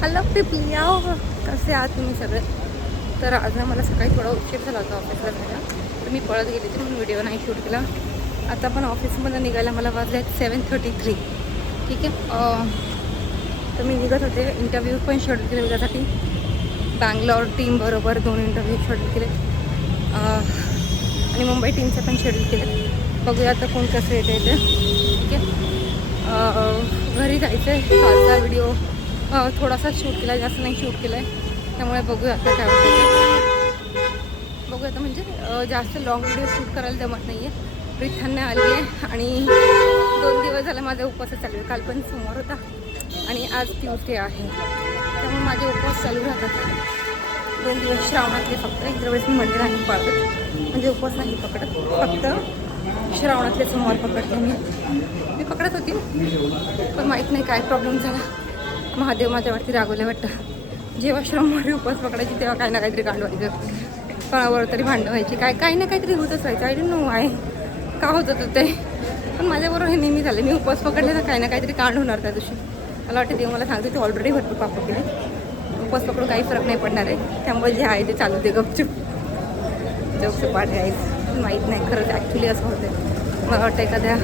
Hello Pipliya, कसे आहात तुम्ही सगळे? तर आज ना मला सकाळी थोडा उशीर झाला होता ऑफिसला जायला, तर मी पळत गेली होती म्हणून व्हिडिओ नाही शूट केला. आता पण ऑफिसमध्ये निघायला मला वाजले 7:33. ठीक आहे. तर मी निघत होते. इंटरव्ह्यू पण शेड्यूल केले त्यासाठी. बँगलोर टीमबरोबर 2 इंटरव्ह्यू शेड्यूल केले आणि मुंबई टीमचे पण शेड्यूल केले. बघूया आता कोण कसं येते ते. ठीक आहे. घरी जायचं आहे. कालचा व्हिडिओ थोडासा शूट केला, जास्त नाही शूट केला आहे. त्यामुळे बघूया आता काय होतं. बघूया आता, म्हणजे जास्त लॉंग व्हिडिओ शूट करायला जमत नाही आहे. प्रीथांना आली आहे आणि 2 दिवस झाला माझा उपवास चालू आहे. काल पण सोमवार होता आणि आज ट्यूसडे आहे, त्यामुळे माझे उपवास चालू राहतात 2 दिवस श्रावणातले. फक्त इतर वेळेस मी मंदिर आणि पाळत, म्हणजे उपवास नाही पकडत. फक्त श्रावणातले सोमवार पकडते मी पकडत होती, पण माहीत नाही काय प्रॉब्लेम झाला. महादेव माझ्यावरती रागवले वाटतं. जेव्हा श्रमवारी उपवास पकडायची तेव्हा काही ना काहीतरी कांड व्हायचं, कोणावर तरी भांडण व्हायची, काही ना काहीतरी होतच व्हायचं. आय डोंट नो वाय, का होत होतं ते, पण माझ्याबरोबर हे नेहमी झालं. मी उपवास पकडले तर काही ना काहीतरी कांड होणार त्या दिवशी. मला वाटतं देव मला सांगते, ते ऑलरेडी भरपूर पाप केले, उपवास पकडून काही फरक नाही पडणार आहे. त्यामुळे जे आहे ते चालू दे, गपचूप जोकचं पाठ राहायचं. माहीत नाही खरंच ॲक्च्युली असं होतं. मला वाटतं एखाद्या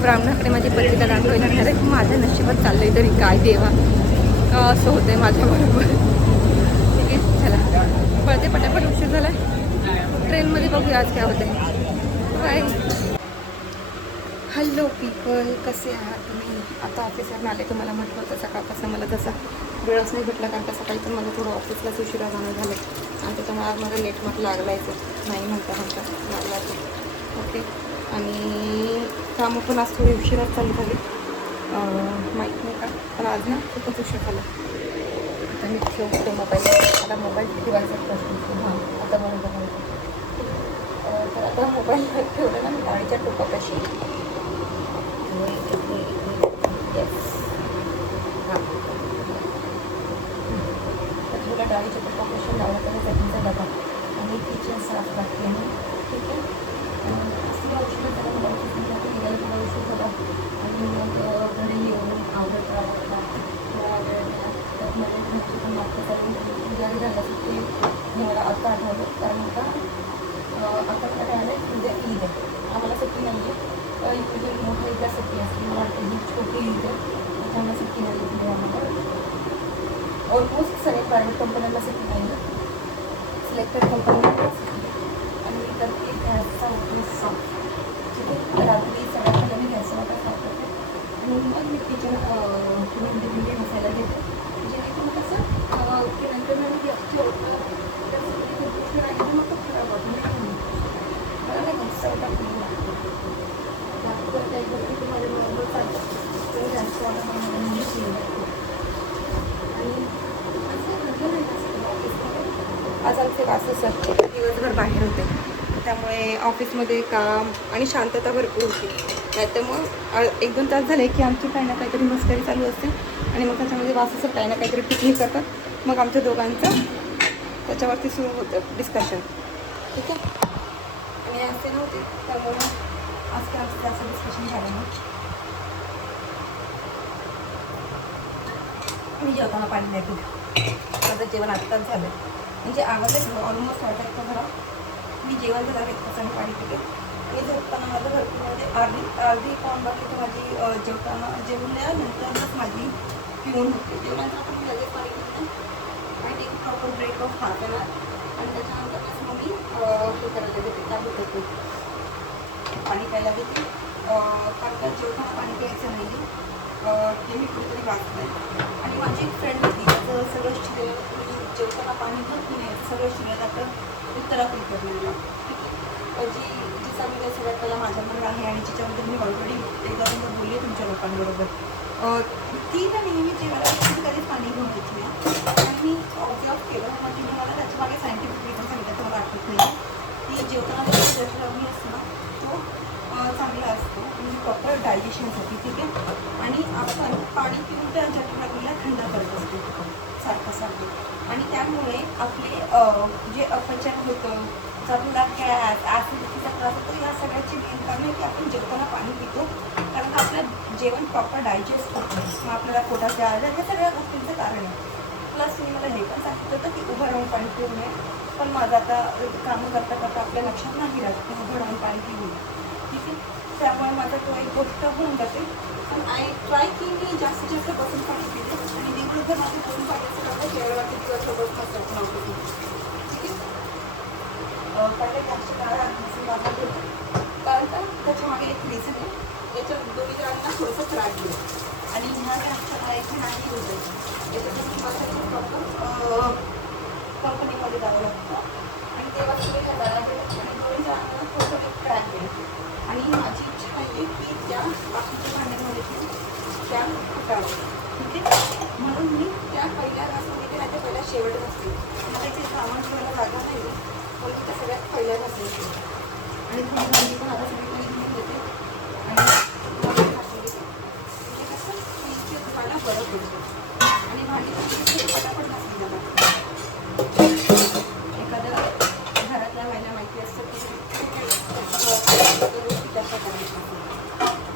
ब्राह्मणाकडे माझी पत्रिका दाखवायला लागणार आहे. माझ्या नशिबात चाललं आहे तरी काय देवा, असं होतं आहे माझ्याबरोबर. ठीक आहे, चला पळते, पटापट उशीर झाला आहे. ट्रेनमध्ये बघूया आज काय होतं आहे. बाय. हॅलो पीपल, कसे आहात तुम्ही? आता ऑफिसवरून आले. तुम्हाला म्हटलं होतं सकाळपासून मला तसा वेळच नाही भेटला, कारण का सकाळी पण मला थोडं ऑफिसलाच उशिरा जाणं झालं आणि त्याच्यामुळे आज माझा लेट मार्क लागलायचं नाही म्हणता लागलायचं. ओके. आणि कामं पण आज थोडी उशिराच चालू झाली, माहीत नाही का, पण आज ना खूपच उशीर झाला. आता मी ठेवते मोबाईल. आता मोबाईल ठेवायचा प्रश्न. हां, आता बरोबर. तर आता मोबाईल ठेवलं ना मी गाडीच्या टोकापाशी. येस, हां, तर तुला डाळीच्या टोकापाशी लावला तर चटणीचा डबा आणि किचन साफ करते मी. ठीक आहे. असं औषध त्याला मला निघायला थोडा उशीर झाला आणि मग घरी येऊन आवडत तर माझ्या घरची पण मागचं चालू जरी झालं ते मला आता आठवलं, कारण आता मला काय आलं, उद्या ईद आहे. आम्हाला सुट्टी नाही आहे. इकडे मोठ्या ईदला सुट्टी असते, मला वाटतं ही छोटी ईद आहे त्यामुळे सुट्टी नाही दिली आम्हाला. ऑलमोस्ट सगळे प्रायव्हेट कंपन्यांना सुट्टी नाही आहे, सिलेक्टेड कंपन्यांना सुट्टी. आणि मी करते गॅसचा ऑफिस साफ. ठीक आहे. रात्री सगळ्यात पहिला मी गॅसचा वाटा साफ करते आणि मग मी किचन भेंडी मसाला घेते, जेणेकरून कसं की नंतर मी गॅसची ऑर्डर मग तो खराब होतो. मला नाही गॅसचा वाटा क्लीन लागतो. लागतं काही गोष्टी तुम्हाला नॉर्मल चालतं, तर गॅसचा वाटा मला नेहमी क्लीन लागतो. आणि असं म्हटलं नाही असं ऑफिसमध्ये आज आमचे वासू सर दिवसभर बाहेर होते, त्यामुळे ऑफिसमध्ये काम आणि शांतता भरपूर होती. नाही तर मग 1-2 तास झाले की आमची काही ना काहीतरी मस्करी चालू असते आणि मग त्याच्यामध्ये वासू सर काही ना काहीतरी पिकनिक करतात. मग आमच्या दोघांचं त्याच्यावरती सुरू होतं डिस्कशन. ठीक आहे. आणि असे नव्हते, त्यामुळे आज काय आमचं जास्त डिस्कशन झालं नाही. मी जेवताना पाणी नाही पिलं. माझं जेवण आत्ताच झालं, म्हणजे आवडलं ऑलमोस्ट वाटत का घरा. मी जेवण झालं 1 तासाने पाणी पिते आणि झोपताना माझं भरपूर, म्हणजे अर्धी पाऊण बाकी तर माझी जेवताना जेवल्यानंतरच माझी पिऊन होते. जेवणानंतर पण मी लगेच पाणी पिते आणि टेक प्रॉपर ब्रेक ऑफ खाताना आणि त्याच्यानंतर कसं मग मी हे करायला घेते, काय होतं पाणी प्यायला घेते. कारण का जेवताना पाणी प्यायचं नाही हे मी कुठेतरी वाचलं आहे. आणि माझी एक फ्रेंड होती, त्याचं सगळं शिकलेलं, मी जेवताना पाणी घेत नाही, सगळं शिकलं जातं उत्तराखंड करण्याला. जिचा मी सगळ्यात पहिला माझ्याबरोबर आहे आणि जिच्याबद्दल मी ऑलरेडी एकदा बोलली तुमच्या लोकांबरोबर. ती ना नेहमी जेवायला कधीच पाणी घेऊन यायची नाही आणि मी ऑब्झर्व केलं, म्हणजे मी मला त्याच्या मागे सायंटिफिक रिझन सांगितलं तर मला आठवत नाही. ती जेवताना जसं लावणी असतो ना तो चांगला असतो, म्हणजे प्रॉपर डायजेशनसाठी. ठीक आहे. आणि आपण पाणी पिऊन त्या जठराग्नीला थंड करत असतो सारखं आणि त्यामुळे आपले जे अपचन होतं, आपल्याला गॅस ॲसिडिटीचा त्रास होतो, या सगळ्याची मेन कारण आहे की आपण जेवताना पाणी पितो, कारण आपल्या जेवण प्रॉपर डायजेस्ट होत नाही, मग आपल्याला पोटात आजार, ह्या सगळ्या गोष्टींचं कारण आहे. प्लस मी मला हे पण सांगितलं होतं की उभं राहून पाणी पिऊ नये, पण माझं आता कामं करता करता आपल्या लक्षात नाही राहत की उभं राहून पाणी पिऊ. ठीक आहे, त्यामुळे माझं तो एक गोष्ट होऊन जाते. पण आय ट्राय की मी जास्तीत जास्त बसून पाणी पिते आणि दिवसभर माझं बसून पाण्याचं करता जेवणाची दिवसभर मसाला नव्हतं. ठीक आहे, पहिले जास्त काळ माझा होतो, कारण का त्याच्यामागे एक रिझन आहे. याच्या दोन्ही जणांना थोडंसं त्रास दिलं आणि ह्या जास्त काळाची नाही होत आहे. याच्यासाठी माझ्या प्रॉपर कंपनीमध्ये जावं लागतं आणि तेव्हा तुम्ही त्या दरामध्ये आणि दोन्ही जणांना थोडंसं एक त्रास दिलं आणि माझी इच्छा आहे की त्या बाकीच्या भांड्यांमध्ये त्या फुटावं. ठीक आहे, म्हणून मी त्या पहिल्या घासून नाही त्या पहिल्या शेवट घासते. मला इथे सामान ठेवायला जागा नाही, म्हणून त्या सगळ्यात पहिल्या घासून आणि थोडी भांडी पण आता सगळीकडे घेऊन देते आणि घासून देते. म्हणजे कसं की धुवायला बरं पडतं आणि भांडी पण पटापट घासून जातात. एखाद्या घरातल्या महिला माहिती असतं की गोष्टी कशा करायच्या.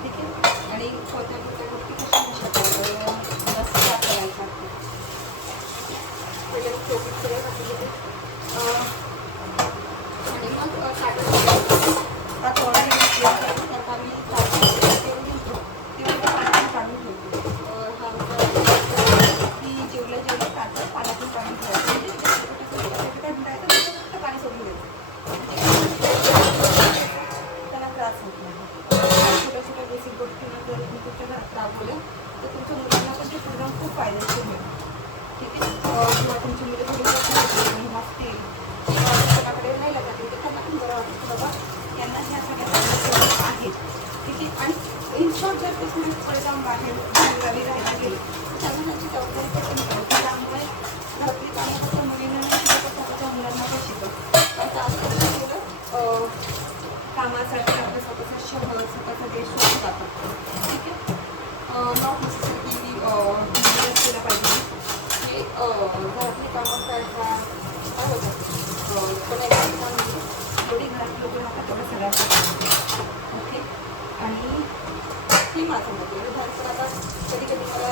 ठीक आहे, आणि कोणत्या कोणत्या गोष्टी कशा कशा करायच्या. पहिले चोपीट सगळं घासून घेते आणि मग आता थोडा करता मी तेवढं घेतो तेव्हा पाण्यातून काढून ठेवतो. हा की जेवल्या जेवल्या काढतात पाण्यातून काढून ठेवायचं, काय म्हणायचं पाणी सोडून द्यायचं, त्याला त्रास होत नाही. छोट्या छोट्या बेसिक गोष्टींना जर तुम्ही तुमच्या घरात राबवल्या तर तुमच्या मुलांना पण ते प्रोग्राम खूप फायदेशीर मिळेल. ठीक आहे, किंवा तुमची मुलं थोडी असतील कोणाकडे राहिला जातील तर त्यांना पण बरं वाटतं की बाबा यांना ह्या सगळ्या आहेत. ठीक आहे, आणि इन्शॉर्ट जर ते थोडे पुढे जाऊन बाहेर गावी राहायला गेले तर त्यांना त्यांची जबाबदारी कशी मिळेल. त्यामुळे घरातली कामं फक्त मुलींना नाही शिकत, स्वतःच्या मुलांना पण शिकत. आता आजकाल मुलं कामासाठी आपलं स्वतःचं शहर स्वतःचा देश सोडून जातात. ठीक आहे, नॉट नेसेसरी केलं पाहिजे की घरातली कामं काय होतात पण एवढी घरात लोक नका तेवढं सगळ्यांना. ओके, आणि हे माझं मत आहे. घरचं आता कधी कधी मला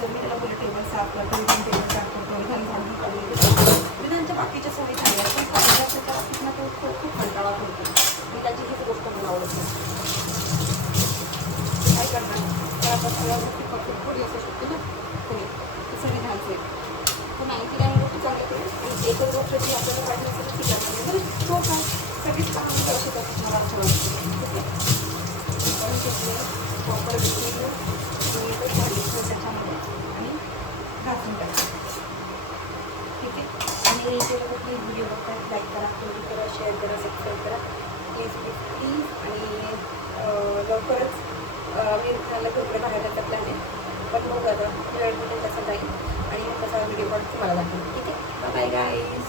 जर मी त्याला बोलले टेबल साफ करतो, टेबल साफ करतो, घन घालून काढून घेतो, मी त्यांच्या बाकीच्या सवयी चांगल्या पण त्याच्या बाबतीत तो खूप कंटाळा करतो. मी त्याची हीच गोष्ट मला आवडत नाही. काय करणार, तर आपण सगळ्या गोष्टी फक्त थोडी असू शकते ना, थोडी सगळी घालते पण नाही ती काही गोष्टी चांगल्या करेल आणि एकच गोष्ट जी आपल्याला पाहिजे असेल ती करणार. तो काय सगळीच कामं करू शकतात मला असं वाटतं. ठीक आहे, पण घेतलं प्रॉपर घेतलं त्याच्यामध्ये आणि घासून टाकलं. ठीक आहे, आणि जे लोक प्लीज व्हिडिओ बघतात लाईक करा, कमेंट करा, शेअर करा, सबस्क्राईब करा प्लीज प्लीज प्लीज. आणि लवकरच मी रुग्णाला कुठे बाहेर जातात आहे, पण बघू आता वेळ भेटेल तसा जाईल आणि मग तसा व्हिडिओ कॉल तुम्हाला दाखवेल. ठीक आहे, बाय गाईज.